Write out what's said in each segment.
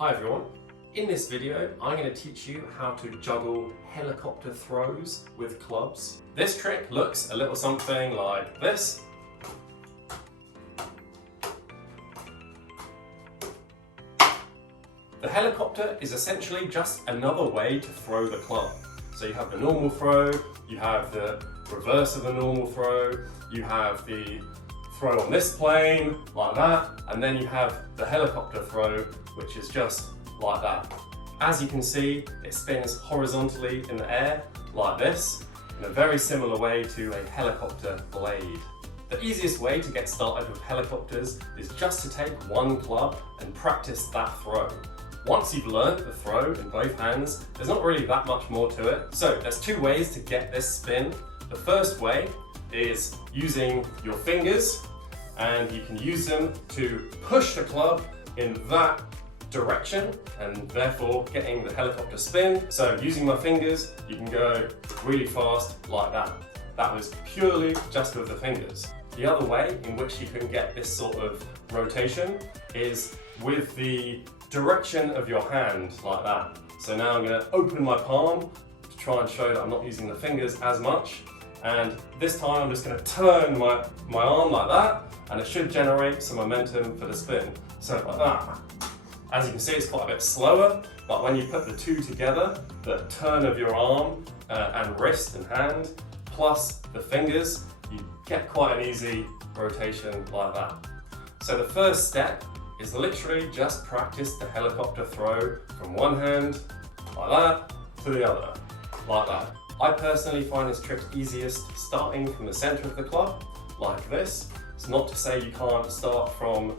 Hi everyone, in this video I'm going to teach you how to juggle helicopter throws with clubs. This trick looks a little something like this. The helicopter is essentially just another way to throw the club. So you have the normal throw, you have the reverse of the normal throw, you have the throw on this plane, like that, and then you have the helicopter throw, which is just like that. As you can see, it spins horizontally in the air, like this, in a very similar way to a helicopter blade. The easiest way to get started with helicopters is just to take one club and practice that throw. Once you've learned the throw in both hands, there's not really that much more to it. So there's two ways to get this spin. The first way is using your fingers, and you can use them to push the club in that direction and therefore getting the helicopter spin. So using my fingers, you can go really fast like that. That was purely just with the fingers. The other way in which you can get this sort of rotation is with the direction of your hand, like that. So now I'm going to open my palm to try and show that I'm not using the fingers as much. And this time I'm just going to turn my arm like that, and it should generate some momentum for the spin. So like that. As you can see, it's quite a bit slower, but when you put the two together, the turn of your arm and wrist and hand, plus the fingers, you get quite an easy rotation like that. So the first step is literally just practice the helicopter throw from one hand, like that, to the other, like that. I personally find this trick easiest starting from the center of the club, like this. It's not to say you can't start from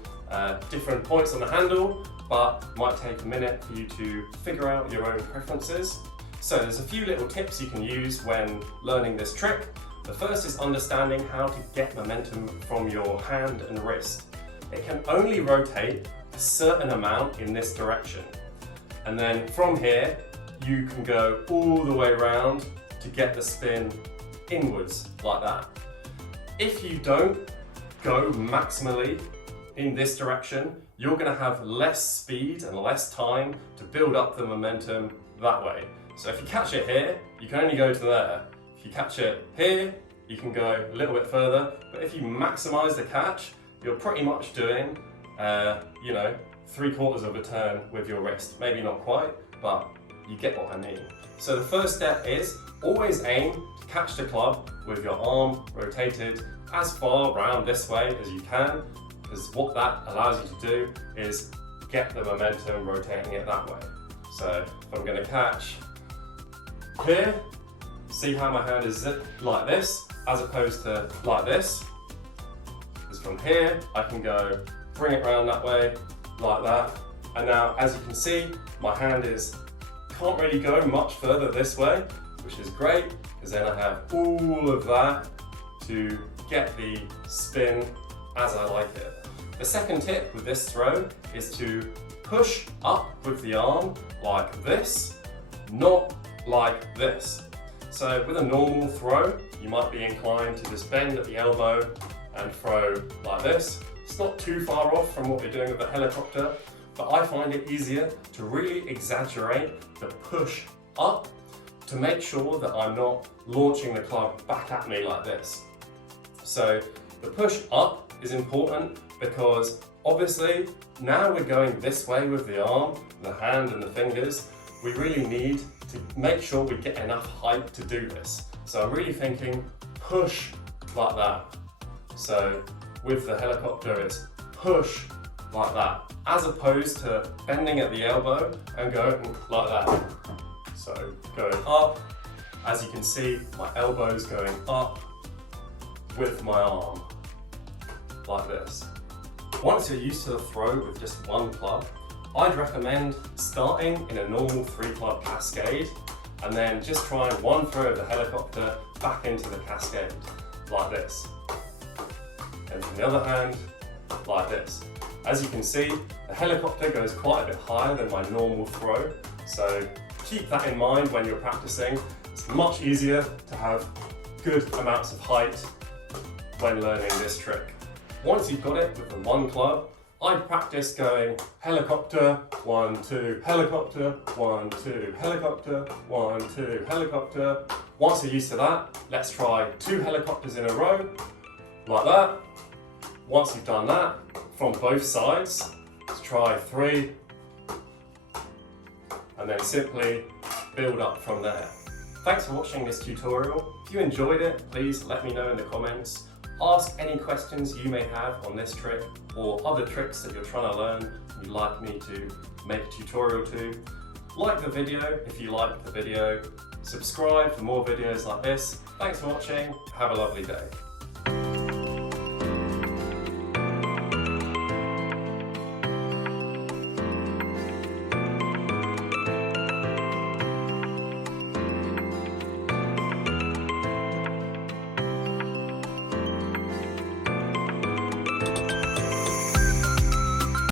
different points on the handle, but it might take a minute for you to figure out your own preferences. So there's a few little tips you can use when learning this trick. The first is understanding how to get momentum from your hand and wrist. It can only rotate a certain amount in this direction. And then from here, you can go all the way around to get the spin inwards, like that. If you don't go maximally in this direction, you're going to have less speed and less time to build up the momentum that way. So if you catch it here, you can only go to there. If you catch it here, you can go a little bit further. But if you maximize the catch, you're pretty much doing, 3/4 of a turn with your wrist. Maybe not quite, but you get what I mean. So the first step is always aim to catch the club with your arm rotated as far around this way as you can, because what that allows you to do is get the momentum rotating it that way. So if I'm going to catch here, see how my hand is like this as opposed to like this. Because from here I can go bring it around that way, like that. And now as you can see, my hand can't really go much further this way, which is great, because then I have all of that to get the spin as I like it. The second tip with this throw is to push up with the arm like this, not like this. So with a normal throw, you might be inclined to just bend at the elbow and throw like this. It's not too far off from what we're doing with the helicopter, but I find it easier to really exaggerate the push up to make sure that I'm not launching the club back at me like this. So the push up is important because obviously now we're going this way with the arm, the hand and the fingers. We really need to make sure we get enough height to do this. So I'm really thinking push like that. So with the helicopter it's push like that, as opposed to bending at the elbow and going like that. So going up, as you can see, my elbow's going up with my arm, like this. Once you're used to the throw with just one club, I'd recommend starting in a normal 3-club cascade and then just trying one throw of the helicopter back into the cascade, like this. And from the other hand, like this. As you can see, the helicopter goes quite a bit higher than my normal throw, so keep that in mind when you're practicing. It's much easier to have good amounts of height when learning this trick. Once you've got it with the one club, I'd practice going helicopter, 1, 2, helicopter, 1, 2, helicopter, 1, 2, helicopter. Once you're used to that, let's try 2 helicopters in a row, like that. Once you've done that, from both sides, let's try 3, and then simply build up from there. Thanks for watching this tutorial. If you enjoyed it, please let me know in the comments. Ask any questions you may have on this trick or other tricks that you're trying to learn and you'd like me to make a tutorial to. Like the video if you liked the video. Subscribe for more videos like this. Thanks for watching. Have a lovely day.